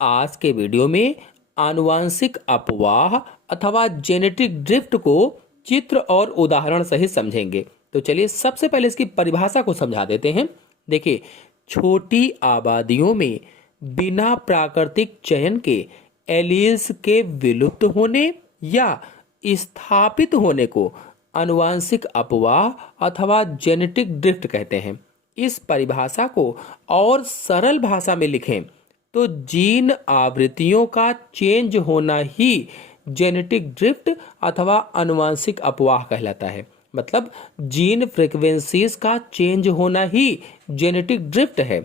आज के वीडियो में आनुवांशिक अपवाह अथवा जेनेटिक ड्रिफ्ट को चित्र और उदाहरण सहित समझेंगे। तो चलिए सबसे पहले इसकी परिभाषा को समझा देते हैं। देखिए, छोटी आबादियों में बिना प्राकृतिक चयन के एलील्स के विलुप्त होने या स्थापित होने को आनुवांशिक अपवाह अथवा जेनेटिक ड्रिफ्ट कहते हैं। इस परिभाषा को और सरल भाषा में लिखें तो जीन आवृत्तियों का चेंज होना ही जेनेटिक ड्रिफ्ट अथवा आनुवांशिक अपवाह कहलाता है। मतलब जीन फ्रीक्वेंसीज का चेंज होना ही जेनेटिक ड्रिफ्ट है।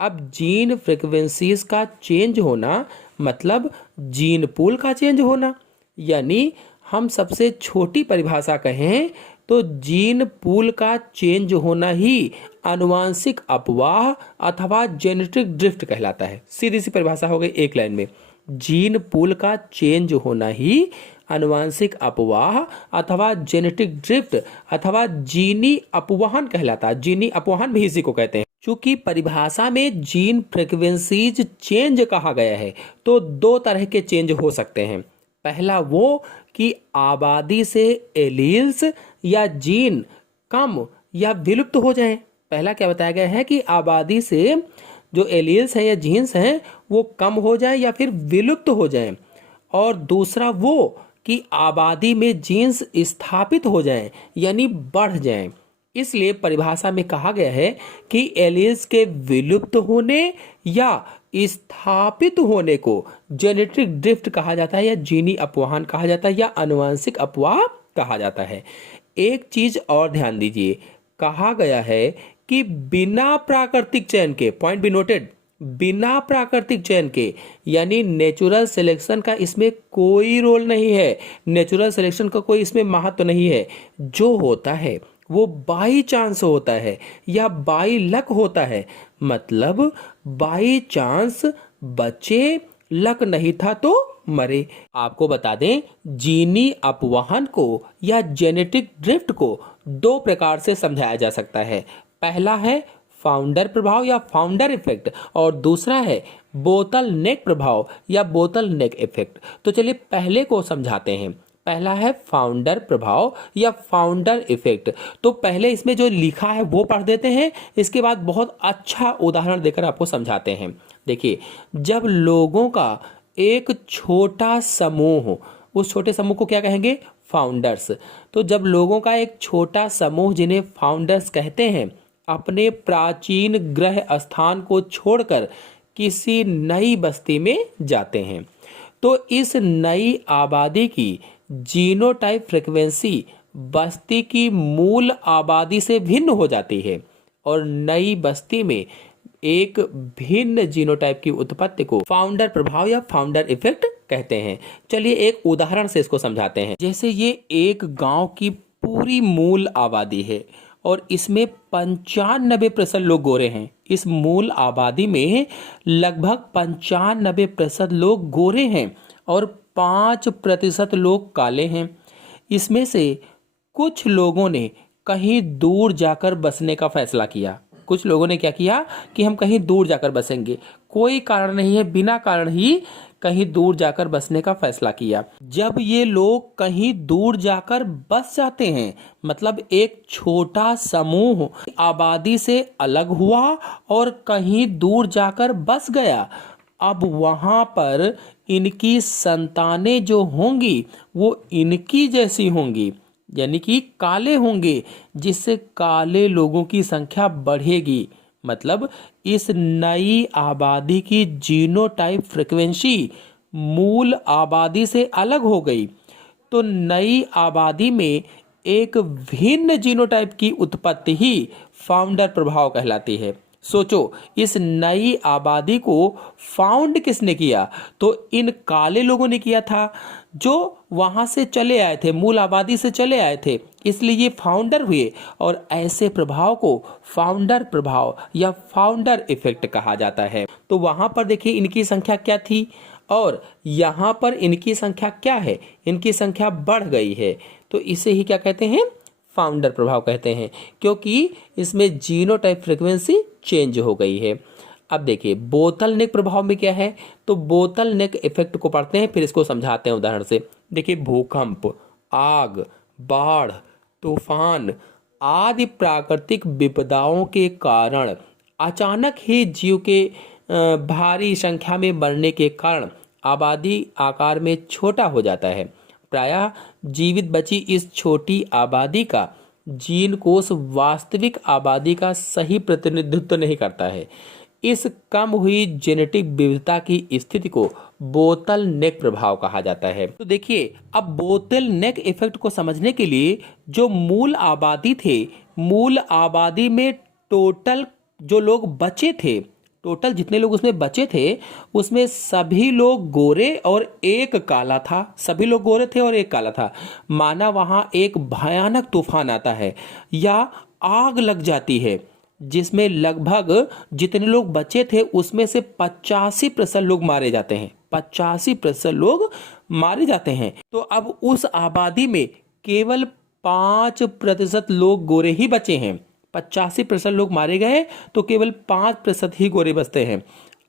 अब जीन फ्रीक्वेंसीज का चेंज होना मतलब जीन पूल का चेंज होना, यानी हम सबसे छोटी परिभाषा कहें तो जीन पूल का चेंज होना ही आनुवांशिक अपवाह अथवा जेनेटिक ड्रिफ्ट कहलाता है। सीधी सी परिभाषा हो गई एक लाइन में, जीन पूल का चेंज होना ही आनुवांशिक अपवाह अथवा जेनेटिक ड्रिफ्ट अथवा जीनी अपवाहन कहलाता है। जीनी अपवाहन भी इसी को कहते हैं। चूंकि परिभाषा में जीन फ्रीक्वेंसीज चेंज कहा गया है तो दो तरह के चेंज हो सकते हैं। पहला वो कि आबादी से एलील्स या जीन कम या विलुप्त हो जाएं। पहला क्या बताया गया है कि आबादी से जो एलील्स हैं या जीन्स हैं वो कम हो जाएं या फिर विलुप्त हो जाएं। और दूसरा वो कि आबादी में जीन्स स्थापित हो जाएं यानी बढ़ जाएं। इसलिए परिभाषा में कहा गया है कि एलील्स के विलुप्त होने या स्थापित होने को जेनेटिक ड्रिफ्ट कहा जाता है या जीनी अपवाहन कहा जाता है या आनुवांशिक अपवाह कहा जाता है। एक चीज और ध्यान दीजिए, कहा गया है कि बिना प्राकृतिक चयन के, पॉइंट बी नोटेड, बिना प्राकृतिक चयन के यानी नेचुरल सिलेक्शन का इसमें कोई रोल नहीं है। नेचुरल सिलेक्शन का कोई इसमें महत्व नहीं है। जो होता है वो बाई चांस होता है या बाई लक होता है। मतलब बाई चांस बचे, लक नहीं था तो मरे। आपको बता दें, जीनी अपवाहन को या जेनेटिक ड्रिफ्ट को दो प्रकार से समझाया जा सकता है। पहला है फाउंडर प्रभाव या फाउंडर इफेक्ट और दूसरा है बोतल नेक प्रभाव या बोतल नेक इफेक्ट। तो चलिए पहले को समझाते हैं। पहला है फाउंडर प्रभाव या फाउंडर इफेक्ट। तो पहले इसमें जो लिखा है वो पढ़ देते हैं, इसके बाद बहुत अच्छा उदाहरण देकर आपको समझाते हैं। देखिए, जब लोगों का एक छोटा समूह, उस छोटे समूह को क्या कहेंगे? फाउंडर्स। तो जब लोगों का एक छोटा समूह जिन्हें फाउंडर्स कहते हैं अपने प्राचीन ग्रह स्थान को छोड़कर किसी नई बस्ती में जाते हैं तो इस नई आबादी की जीनोटाइप फ्रीक्वेंसी बस्ती की मूल आबादी से भिन्न हो जाती है और नई बस्ती में एक भिन्न जीनोटाइप की उत्पत्ति को फाउंडर प्रभाव या फाउंडर इफेक्ट कहते हैं। चलिए एक उदाहरण से इसको समझाते हैं। जैसे ये एक गांव की पूरी मूल आबादी है और इसमें 95% लोग गोरे हैं। इस मूल आबादी में लगभग 95% लोग गोरे हैं और 5% लोग काले हैं। इसमें से कुछ लोगों ने कहीं दूर जाकर बसने का फैसला किया। कुछ लोगों ने क्या किया कि हम कहीं दूर जाकर बसेंगे, कोई कारण नहीं है, बिना कारण ही कहीं दूर जाकर बसने का फैसला किया। जब ये लोग कहीं दूर जाकर बस जाते हैं मतलब एक छोटा समूह आबादी से अलग हुआ और कहीं दूर जाकर बस गया। अब वहां पर इनकी संतानें जो होंगी वो इनकी जैसी होंगी, यानी कि काले होंगे, जिससे काले लोगों की संख्या बढ़ेगी। मतलब इस नई आबादी की जीनोटाइप फ्रीक्वेंसी मूल आबादी से अलग हो गई तो नई आबादी में एक भिन्न जीनोटाइप की उत्पत्ति ही फाउंडर प्रभाव कहलाती है। सोचो, इस नई आबादी को फाउंड किसने किया? तो इन काले लोगों ने किया था जो वहां से चले आए थे, मूल आबादी से चले आए थे, इसलिए ये फाउंडर हुए। और ऐसे प्रभाव को फाउंडर प्रभाव या फाउंडर इफेक्ट कहा जाता है। तो वहां पर देखिए इनकी संख्या क्या थी और यहां पर इनकी संख्या क्या है? इनकी संख्या बढ़ गई है। तो इसे ही क्या कहते हैं? फाउंडर प्रभाव कहते हैं, क्योंकि इसमें जीनोटाइप फ्रीक्वेंसी चेंज हो गई है। अब देखिए बोतल नेक प्रभाव में क्या है, तो बोतल नेक इफेक्ट को पढ़ते हैं, फिर इसको समझाते हैं उदाहरण से। देखिए भूकंप, आग, बाढ़, तूफान आदि प्राकृतिक विपदाओं के कारण अचानक ही जीव के भारी संख्या में मरने के कारण आबादी आकार में छोटा हो जाता है। प्रायः जीवित बची इस छोटी आबादी का जीन कोष वास्तविक आबादी का सही प्रतिनिधित्व नहीं करता है। इस कम हुई जेनेटिक विविधता की स्थिति को बोतल नेक प्रभाव कहा जाता है। तो देखिए अब बोतल नेक इफेक्ट को समझने के लिए जो मूल आबादी थे, मूल आबादी में टोटल जो लोग बचे थे, टोटल जितने लोग उसमें बचे थे उसमें सभी लोग गोरे और एक काला था, सभी लोग गोरे थे और एक काला था। माना वहां एक भयानक तूफान आता है या आग लग जाती है जिसमें लगभग जितने लोग बचे थे उसमें से 85% लोग मारे जाते हैं, 85% लोग मारे जाते हैं। तो अब उस आबादी में केवल 5% लोग गोरे ही बचे हैं, 85% लोग मारे गए तो केवल 5% ही गोरे बचते हैं।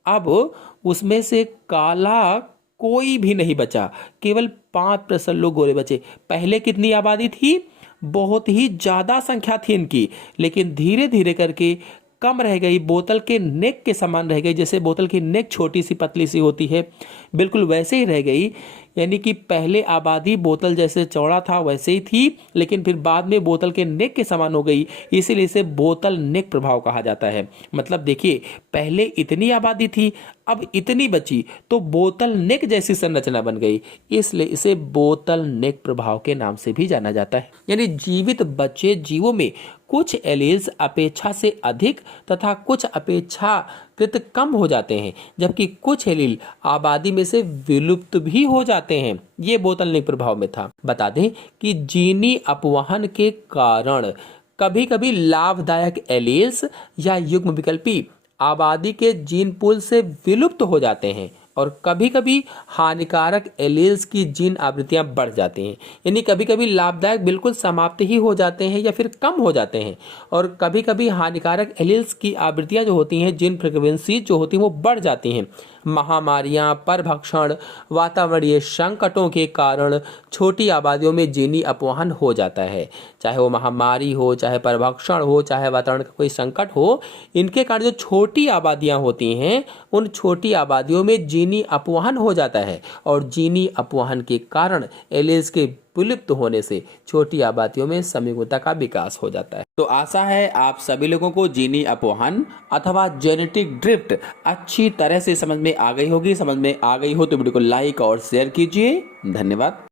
अब उसमें से काला कोई भी नहीं बचा, केवल 5% लोग गोरे बचे। पहले कितनी आबादी थी, बहुत ही ज्यादा संख्या थी इनकी, लेकिन धीरे धीरे करके कम रह गई, बोतल के नेक के समान रह गई। जैसे बोतल की नेक छोटी सी पतली सी होती है, बिल्कुल वैसे ही रह गई। यानी कि पहले आबादी बोतल जैसे चौड़ा था वैसे ही थी, लेकिन फिर बाद में बोतल के नेक के समान हो गई, इसीलिए इसे बोतल नेक प्रभाव कहा जाता है। मतलब देखिए पहले इतनी आबादी थी, अब इतनी बची तो बोतल नेक जैसी संरचना बन गई, इसलिए इसे बोतल नेक प्रभाव के नाम से भी जाना जाता है। यानी जीवित बचे जीवों में कुछ एलील्स अपेक्षा से अधिक तथा कुछ अपेक्षाकृत कम हो जाते हैं, जबकि कुछ एलील आबादी में से विलुप्त भी हो जाते हैं। ये बोतल नेक प्रभाव में था। बता दें कि जीनी अपवहन के कारण कभी कभी लाभदायक एलील्स या युग्म विकल्पी आबादी के जीन पूल से विलुप्त हो जाते हैं और कभी कभी हानिकारक एलील्स की जीन आवृत्तियां बढ़ जाती हैं। यानी कभी कभी लाभदायक बिल्कुल समाप्त ही हो जाते हैं या फिर कम हो जाते हैं, और कभी कभी हानिकारक एलील्स की आवृत्तियां जो होती हैं, जीन फ्रीक्वेंसी जो होती हैं वो बढ़ जाती हैं। महामारियां, परभक्षण, वातावरणीय संकटों के कारण छोटी आबादियों में जीनी अपवहन हो जाता है। चाहे वो महामारी हो, चाहे परभक्षण हो, चाहे वातावरण का कोई संकट हो, इनके कारण जो छोटी आबादियां होती हैं उन छोटी आबादियों में जीनी अपवहन हो जाता है, और जीनी अपवहन के कारण एलील्स के विलुप्त होने से छोटी आबादियों में समयुग्मता का विकास हो जाता है। तो आशा है आप सभी लोगों को जीनी अपवहन अथवा जेनेटिक ड्रिफ्ट अच्छी तरह से समझ में आ गई होगी। समझ में आ गई हो तो वीडियो को लाइक और शेयर कीजिए। धन्यवाद।